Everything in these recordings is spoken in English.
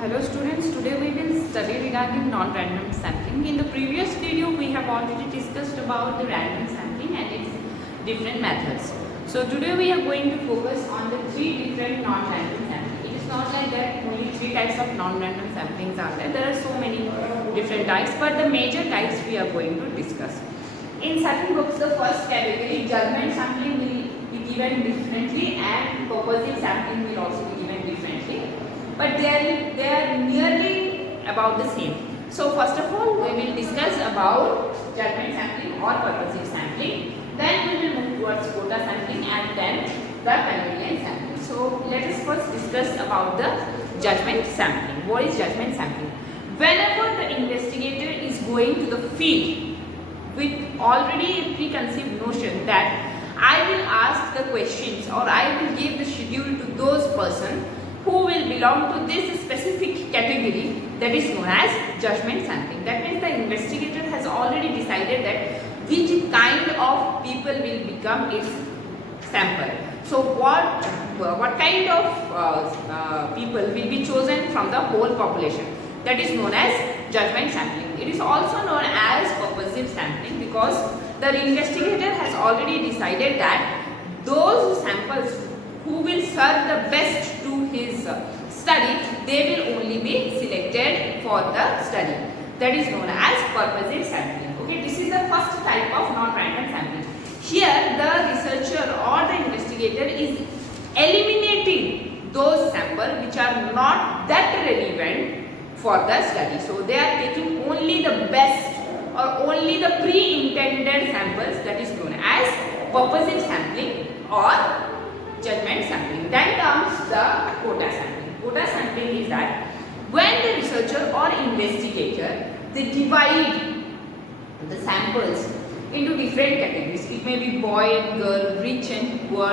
Hello students, today we will study regarding non-random sampling. In the previous video we have already discussed about the random sampling and its different methods. So today we are going to focus on the three different non-random sampling. It is not like that only three types of non-random samplings are there. There are so many different types, but the major types we are going to discuss. In certain books, the first category, judgment sampling will be given differently and purposive sampling will also be given differently. But they are nearly about the same. So first of all, we will discuss about judgment sampling or purposive sampling. Then we will move towards quota sampling and then the convenience sampling. So let us first discuss about the judgment sampling. What is judgment sampling? Whenever the investigator is going to the field with already a preconceived notion that I will ask the questions or I will give the schedule to those persons who will belong to this specific category, that is known as judgment sampling. That means the investigator has already decided that which kind of people will become its sample. So what kind of people will be chosen from the whole population, that is known as judgment sampling. It is also known as purposive sampling because the investigator has already decided that those samples who will serve the best to his study, they will only be selected for the study. That is known as purposive sampling. Okay, this is the first type of non-random sampling. Here the researcher or the investigator is eliminating those samples which are not that relevant for the study. So they are taking only the best or only the pre-intended samples, that is known as purposive sampling or judgment sampling. Then comes the quota sampling. Quota sampling is that when the researcher or investigator, they divide the samples into different categories. It may be boy and girl, rich and poor,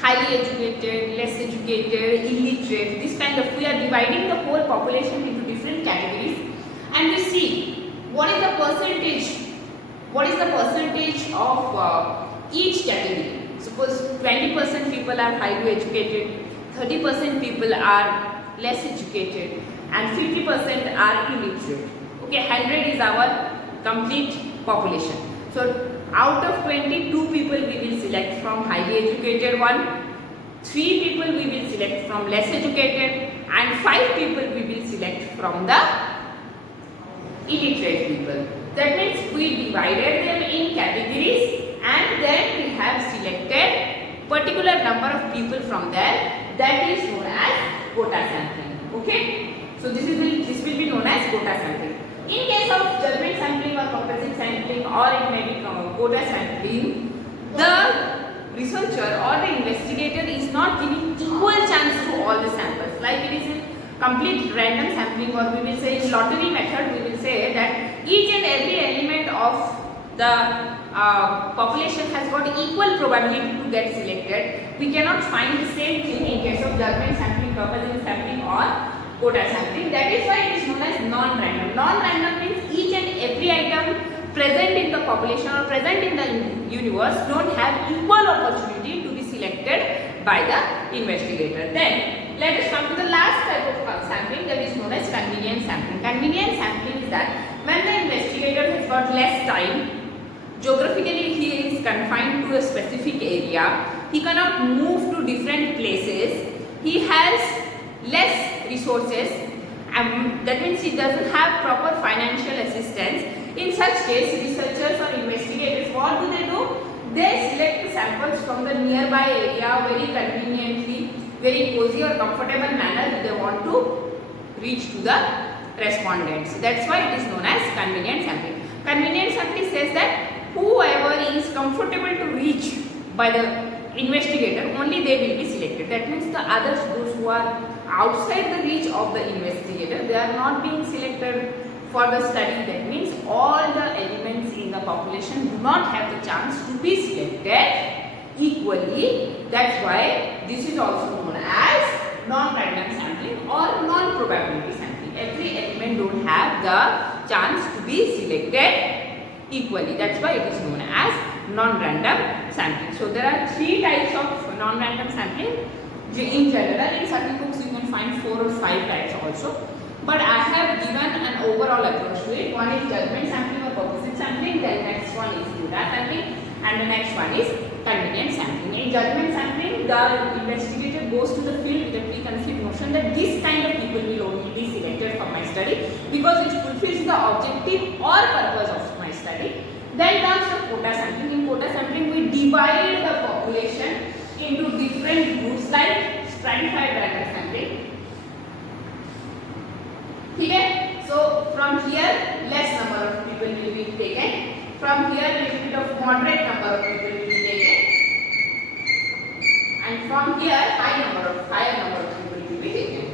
highly educated, less educated, illiterate. This kind of, we are dividing the whole population into different categories and we see what is the percentage of each category. Suppose 20% people are highly educated, 30% people are less educated and 50% are illiterate. Okay, 100 is our complete population. So out of 22 people we will select from highly educated one, 3 people we will select from less educated and 5 people we will select from the illiterate people. That means we divided them in categories and then we have selected particular number of people from there, that is known as quota sampling. Okay, so this will be known as quota sampling. In case of judgment sampling or purposive sampling or it may be quota sampling, the researcher or the investigator is not giving equal chance to all the samples. Like it is in complete random sampling, or we will say in lottery method, we will say that each and every element of the population has got equal probability to get selected. We cannot find the same thing in case of judgment sampling, purposive sampling or quota sampling. That is why it is known as non-random. Non-random means each and every item present in the population or present in the universe don't have equal opportunity to be selected by the investigator. Then let us come to the last type of sampling, that is known as convenience sampling. Convenience sampling is that when the investigator has got less time, geographically he is confined to a specific area, he cannot move to different places, he has less resources, that means he doesn't have proper financial assistance. In such case, researchers or investigators, what do? They select the samples from the nearby area very conveniently, very cozy or comfortable manner they want to reach to the respondents. That's why it is known as convenient sampling. Convenient sampling says that whoever is comfortable to reach by the investigator, only they will be selected. That means the others, those who are outside the reach of the investigator, they are not being selected for the study. That means all the elements in the population do not have the chance to be selected equally. That's why this is also known as non-random sampling or non-probability sampling. Every element don't have the chance to be selected equally. That's why it is known as non-random sampling. So there are 3 types of non-random sampling. In general, in certain books you can find 4 or 5 types also. but I have given an overall approach to it. One is judgment sampling or purposive sampling, then next one is quota sampling, and the next one is convenience sampling. In judgment sampling, the investigator goes to the field with a preconceived notion that this kind of people will only be selected for my study because it fulfills the objective or purpose of my study. Then comes the quota sampling. In quota sampling, we divide the population into different groups like stratified random sampling. Okay, so from here less number of people will be taken. From here a little bit of moderate number of people will be taken. And from here higher number of people will be taken.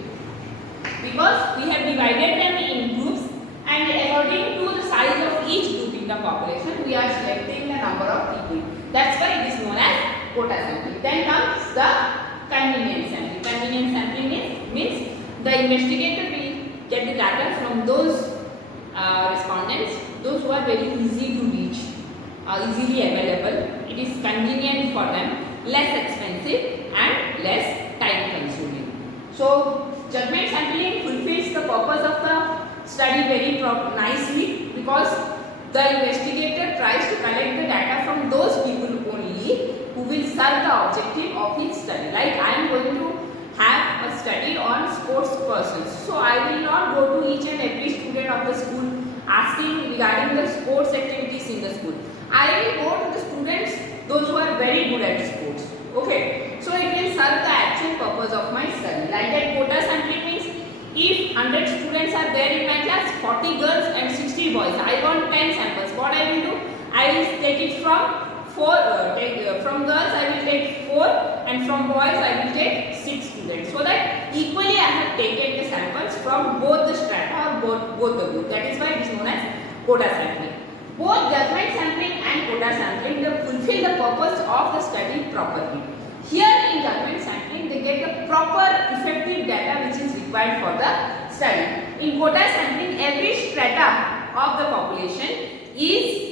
Because we have divided them in groups, and according to the size of each group in the population, we are selecting the number of people. That's why it is known as quota sampling. Then comes the convenience sampling. Convenience sampling means the investigator will get the data from those respondents, those who are very easy to reach, easily available. It is convenient for them, less expensive and less time consuming. So judgment sampling fulfills the purpose of the study very nicely, because the investigator tries to collect the data from those people only who will serve the objective of his study. Like I am going to have a study on sports persons, so I will not go to each and every student of the school asking regarding the sports activities in the school. I will go to the students, those who are very good at sports. Okay, so it will serve the actual purpose of my study. Like that quota sampling means if 100 students are there in my class, 40 girls and 60 boys, I want 10 samples. What I will do? I will take it from from girls I will take 4, and from boys I will take 6 students, so that equally I have taken the samples from both the strata or both the group. That is why it is known as quota sampling. Both judgment sampling and quota sampling, they fulfill the purpose of the study properly. Here in judgment sampling, they get the proper effective data which is required for the study. In quota sampling, every strata of the population is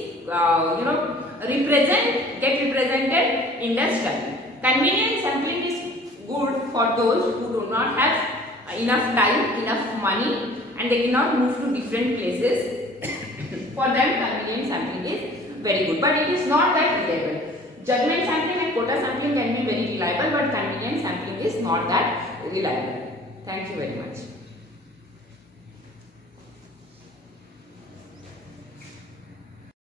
get represented in the study. Convenience sampling is good for those who do not have enough time, enough money, and they cannot move to different places. For them, convenience sampling is very good, but it is not that reliable. Judgment sampling and quota sampling can be very reliable, but convenience sampling is not that reliable. Thank you very much.